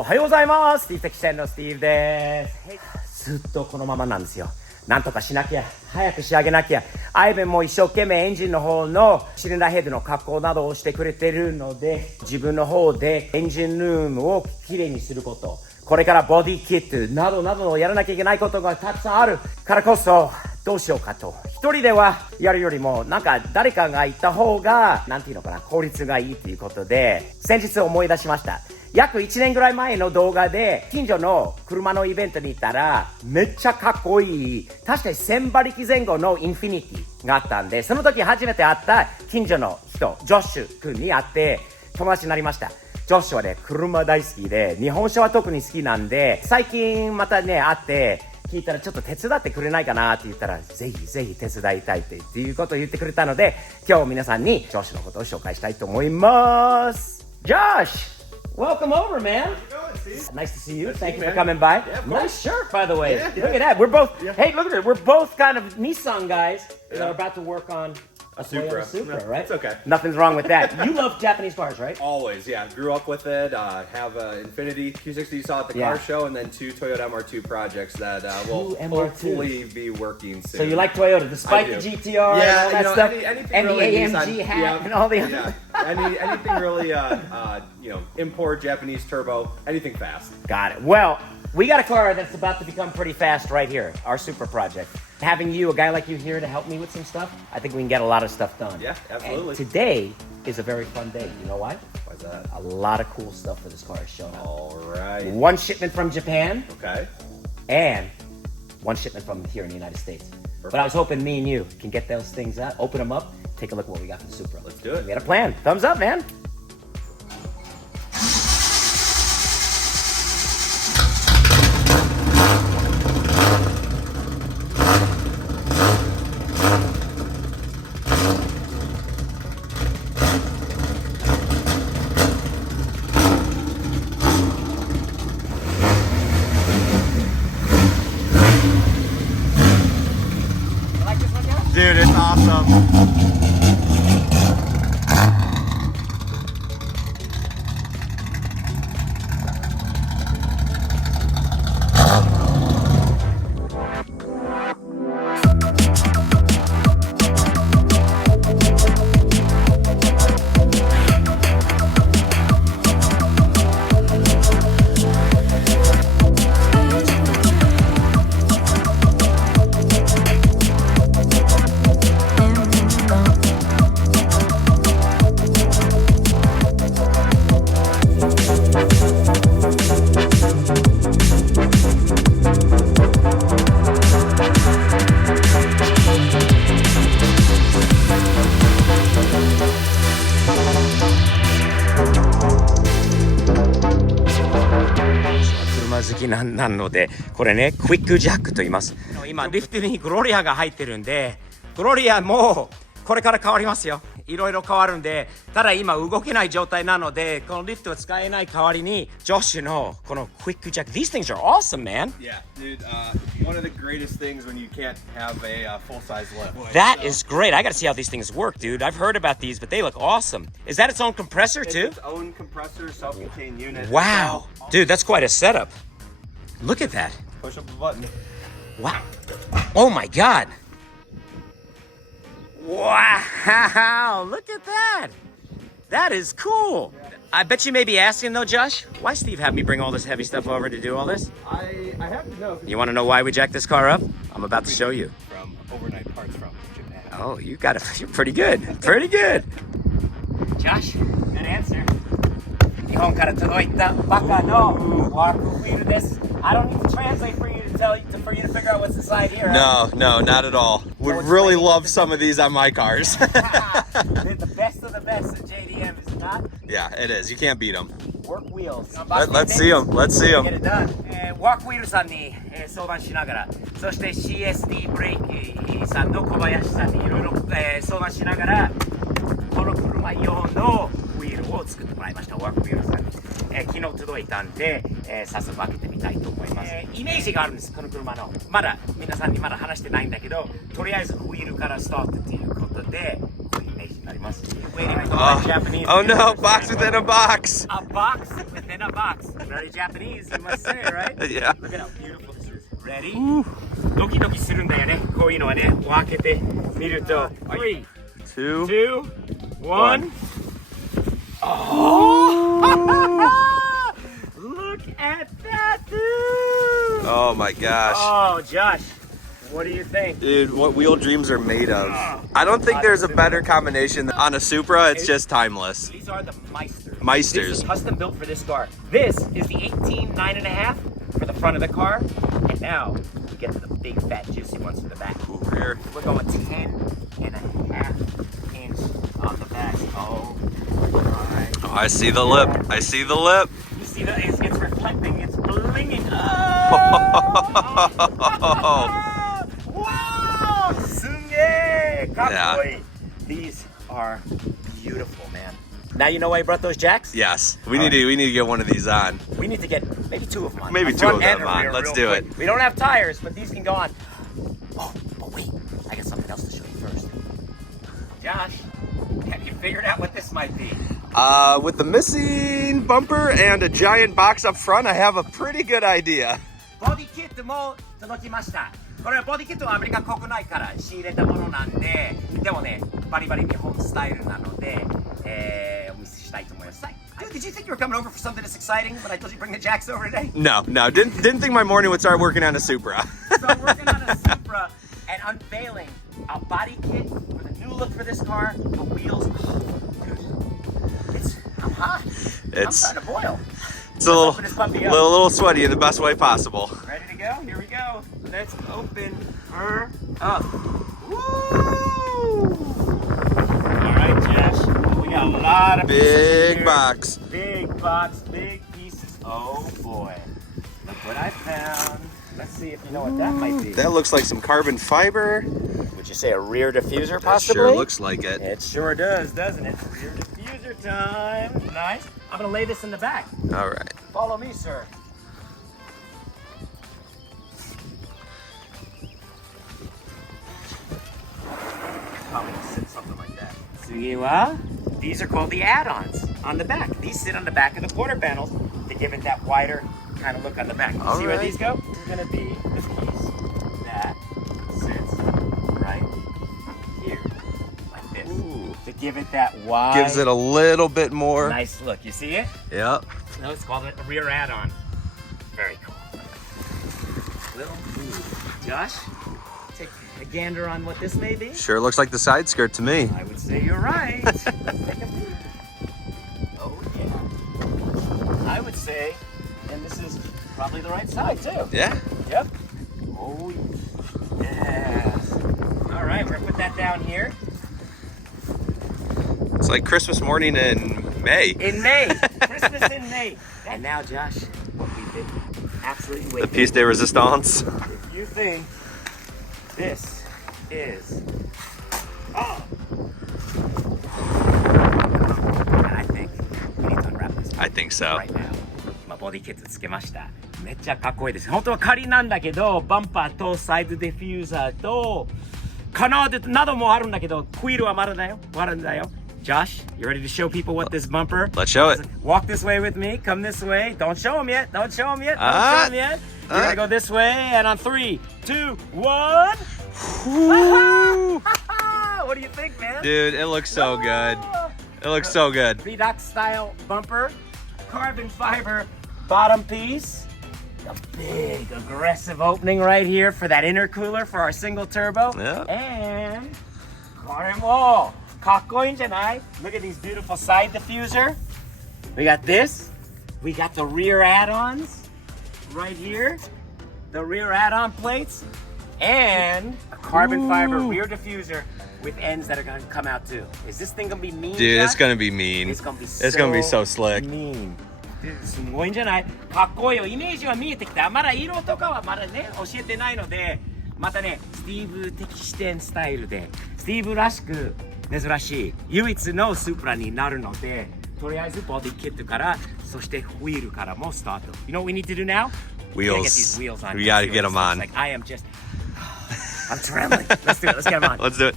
おはようございます。スティーブ・テキシャンのスティーブです。ずっとこのままなんですよ。なんとかしなきゃ、早く仕上げなきゃ。アイベンも一生懸命エンジンの方のシリンダーヘッドの加工などをしてくれてるので、自分の方でエンジンルームをきれいにすること、これからボディキットなどなどをやらなきゃいけないことがたくさんあるからこそ、どうしようかと。一人ではやるよりも、なんか誰かがいた方が、なんていうのかな、効率がいいということで、先日思い出しました。約1年ぐらい前の動画で、近所の車のイベントに行ったら、めっちゃかっこいい、確かに1000馬力前後のインフィニティがあったんで、その時初めて会った近所の人、ジョッシュ君に会って、友達になりました。ジョッシュはね、車大好きで、日本車は特に好きなんで、最近またね、会って、聞いたらちょっと手伝ってくれないかなって言ったら、ぜひぜひ手伝いたいっていうことを言ってくれたので、今日皆さんにジョッシュのことを紹介したいと思います。Josh! Welcome over, man. How's it going, Steve? Nice to see you. Nice Thank to you meet for coming by. Yeah, Nice shirt, by the way. Yeah, Look at that. We're both, yeah. hey, look at it. We're both kind of Nissan guys that are about to work on a Supra. Supra, right? It's okay. Nothing's wrong with that. You love Japanese cars, right? Always, yeah. Grew up with it. Have an Infiniti Q60 you saw at the Yeah. car show, and then 2 Toyota MR2 projects that will MR2s. hopefully be working soon. So you like Toyota, despite the do. GTR and all that stuff, anything and really the AMG Nissan, hat yeah, and all the other. yeah. Anything really, import Japanese turbo, anything fast. Got it. Well, we got a car that's about to become pretty fast right here, our Supra project. Having you, a guy like you here to help me with some stuff, I think we can get a lot of stuff done. Yeah, absolutely. And today is a very fun day. You know why? Why's that? A lot of cool stuff for this car is showing up. All right. One shipment from Japan Okay. and one shipment from here in the United States. Perfect. But I was hoping me and you can get those things out, open them up, take a look at what we got for the Supra. Let's do it. We had a plan. Thumbs up, man. Dude, it's awesome.車好きなので、これね、クイックジャックと言います。今リフトにグロリアが入ってるんで、グロリアもこれから変わりますよ。いろいろ変わるんで、ただ今動けない状態なので、このリフトは使えない代わりに、ジョッシュのこのクイックジャック、These things are awesome, man. Yeah, dude, one of the greatest things when you can't have a full-size lift. That is great. I gotta see how these things work, dude. I've heard about these, but they look awesome. Is that its own compressor It's too? its own compressor, self-contained unit. Wow. Dude, that's quite a setup. Look at that. Push up a button. Wow. Oh my God. Wow. Look at that. That is cool. I bet you may be asking though, Josh, why Steve had me bring all this heavy stuff over to do all this? I have to know. You want to know why we jacked this car up? I'm about to show you. From overnight parts from Japan. Oh, you're pretty good. Pretty good. Josh, good answer. 日本から届いたバカのワークフィールです。I don't need to translate for you for you to figure out what's inside here. No, not at all. Would really love some of these on my cars. They're the best of the best at JDM, is it not? Yeah, it is. You can't beat them. Work wheels. Let's see them. Let's see Get them. it done. ワークウィールさんに、相談しながら、そして CSD ブレーキさんの小林さんにいろいろ、相談しながら、この車用のウィールを作ってもらいました。ワークウィールさんに。昨日届いたんで、早速開けてみたいと思います。イメージがあるんです、この車の。まだ皆さんにまだ話してないんだけど、とりあえずウィールからスタートということで、こういうイメージになります。Oh no, box within a box. A box within antenna box. Very Japanese, you must say, right? Yeah. Look at how beautiful this is. Ready? ドキドキするんだよね。こういうのはね、開けてみると。3, 2. 2, 1. Oh! Look at that, dude! Oh my gosh. Oh, Josh, what do you think? Dude, what Wheel Dreams are made of. I don't think there's a better combination on a Supra. It's just timeless. These are the Meisters. Meisters. This is custom built for this car. This is the 18 9.5 for the front of the car. And now we get to the big, fat, juicy ones for the back. Rear. We're going 10.5 inch on the back. Oh, my. Oh, I see the lip. I see the lip. You see that? It's reflecting. It's blinging. Oh! Wow! Sungee! Kakkoi! These are beautiful, man. Now you know why I brought those jacks? Yes. We need to get one of these on. We need to get maybe 2 of them on. Maybe A 2 front of them and a on. rear Let's real do quick. it. We don't have tires, but these can go on. Oh, but wait. I got something else to show you first. Josh, have you figured out what this might be? With the missing bumper and a giant box up front, I have a pretty good idea. ボディキットも届きました。これはボディキットはアメリカ国内から仕入れたものなんで、でもね、バリバリ日本スタイルなので、お見せしたいと思います。Dude, did you think you were coming over for something that's exciting when I told you to bring the jacks over today? No, didn't think my morning would start working on a Supra. So I'm working on a Supra and unveiling a body kit with a new look for this car, the wheels. Dude, I'm hot. I'm starting to boil. It's a little sweaty in the best way possible. Ready to go? Here we go. Let's open her up. Woo! All right, Josh. We got a lot of pieces Big here. box. Big box, big pieces. Oh boy. Look what I found. Let's see if you know what that might be. That looks like some carbon fiber. Would you say a rear diffuser That possibly? sure looks like it. It sure does, doesn't it? Rear diffuser time. Nice. I'm gonna lay this in the back. All right. Follow me, sir. Probably sit something like that. Sugiwa, these are called the add-ons on the back. These sit on the back of the quarter panels to give it that wider kind of look on the back. You see where right. these go? This is gonna be this piece that sits right here, like this, Ooh. to give it that wide. Gives it a little bit more. Nice look. You see it? Yep. No, it's called a rear add-on. Very cool. Little Josh, take a gander on what this may be. Sure looks like the side skirt to me. I would say you're right. Let's take a peek. Oh yeah. I would say, and this is probably the right side too. Yeah. Yep. Oh yes. All right, we're gonna put that down here. It's like Christmas morning in May. In May. Christmas in May. And now, Josh, what we've been absolutely The waiting. piece de resistance. If you think this is, oh, and I think we need to unwrap this I think so. right now. 今ボディキットつけました。めっちゃかっこいいです。本当は仮なんだけど、バンパーとサイドディフューザーとカナーなどもあるんだけど、クイルはまだだよ。まだだよ。Josh, you ready to show people what this bumper? Let's show it. Walk this way with me. Come this way. Don't show them yet. Don't show them yet. Don't Ah. show them yet. You're gonna go this way, and on 3, 2, 1. What do you think, man? Dude, it looks so good. It looks so good. Redux style bumper, carbon fiber bottom piece. A big aggressive opening right here for that intercooler for our single turbo. Yeah. And これもかっこいいんじゃない? Look at these beautiful side diffuser. We got this. We got the rear add-ons right here. The rear add-on plates. And a carbon fiber rear diffuser with ends that are gonna come out too. Is this thing gonna be mean? Dude, it's Josh? gonna be mean. It's gonna be It's gonna be so slick. mean. すごいんじゃない? かっこいいよ。イメージは見えてきた。まだ色とかはまだね、教えてないので、またね、スティーブ的視点スタイルで、スティーブらしく珍しい唯一のスープラになるので、とりあえずボディキットから、そしてホイールからもスタート。You know what we need to do now? We gotta get these wheels on. We gotta get them on. Like, I am just, I'm trembling. Let's do it. Let's get them on. Let's do it.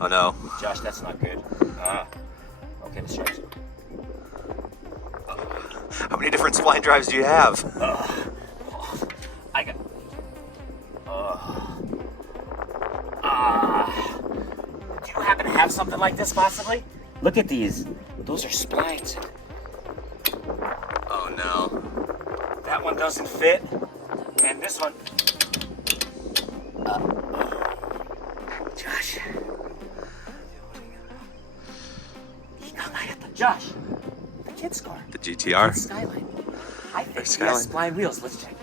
Oh no. Josh, that's not good. Okay, let's stretch. How many different spline drives do you have? I got. Do you happen to have something like this possibly? Look at these. Those are splines. Oh no. That one doesn't fit. And this one. Josh. Josh. The kid's car. The GTR. Skyline. I think he Skyline. has spline wheels. Let's check.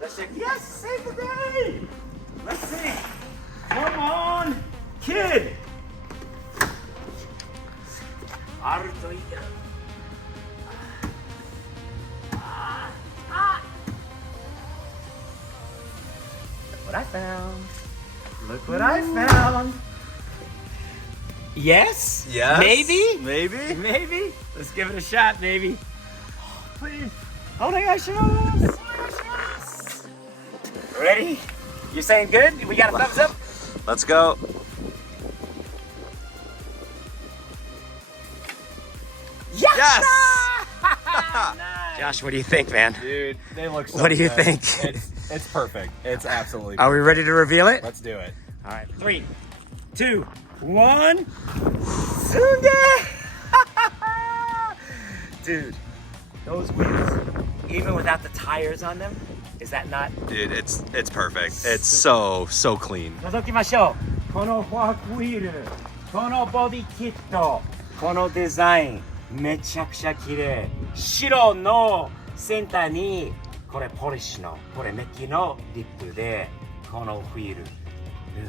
Let's check. Yes, save the day. Let's see. Come on, kid. Artoya. Look what I found. Look what I found. Yes? Yes. Maybe? Maybe. Maybe? Let's give it a shot, baby. Please. Onegaishimasu. Ready? You saying good? We got a thumbs up? Let's go. Yes! Josh, what do you think, man? Dude, they look so What do you good. think? It's perfect. It's absolutely Are we ready to reveal it? Let's do it. All right, 3, 2, 1. Sunge! Dude, those wheels, even without the tires on them, is that not? Dude, it's perfect. It's so clean. 覗きましょう。このフォークウィール、このボディキット、このデザイン、めちゃくちゃ綺麗。白のセンターにこれポリッシュの、これメッキのリップで、このウィール。Dude,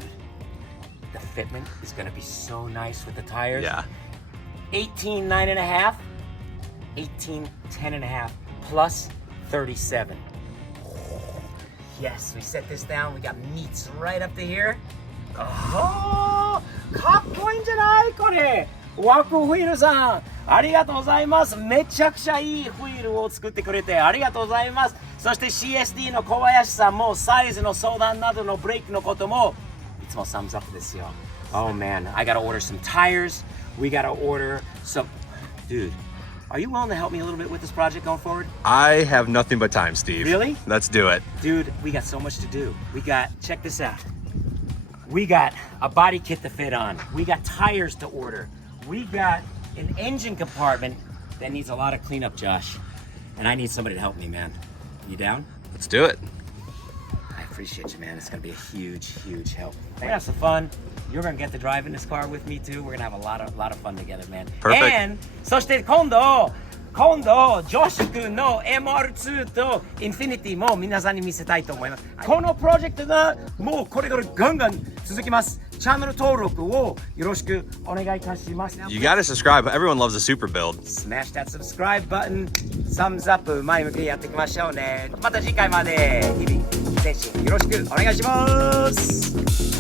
the fitment is gonna be so nice with the tires. Yeah. 18.9.5, 18.10.5 plus 37. Yes, we set this down. We got meats right up to here. Oh, かっこいいんじゃないこれ。ワークフィールさん、ありがとうございます。めちゃくちゃいいフィールを作ってくれてありがとうございます。そして CSD の小林さんもサイズの相談などのブレーキのこともいつもサムズアップですよ。Oh man, I gotta order some tires. We gotta order some. Dude, are you willing to help me a little bit with this project going forward? I have nothing but time, Steve. Really? Let's do it. Dude, we got so much to do. We got, check this out. We got a body kit to fit on. We got tires to order. We got an engine compartment that needs a lot of cleanup, Josh. And I need somebody to help me, man. You down? Let's do it. I appreciate you, man. It's gonna be a huge, huge help. We're gonna have some fun. You're gonna get to drive in this car with me too. We're gonna have a lot of fun together, man. Perfect. And そして今度ジョシュ君の MR2 とインフィニティも皆さんに見せたいと思います。このプロジェクトがもうこれからガンガン続きます。チャンネル登録をよろしくお願いいたします。You gotta subscribe. Everyone loves a super build. Smash that subscribe button. Thumbs up 前向きにやっていきましょうね。また次回まで日々前進よろしくお願いします。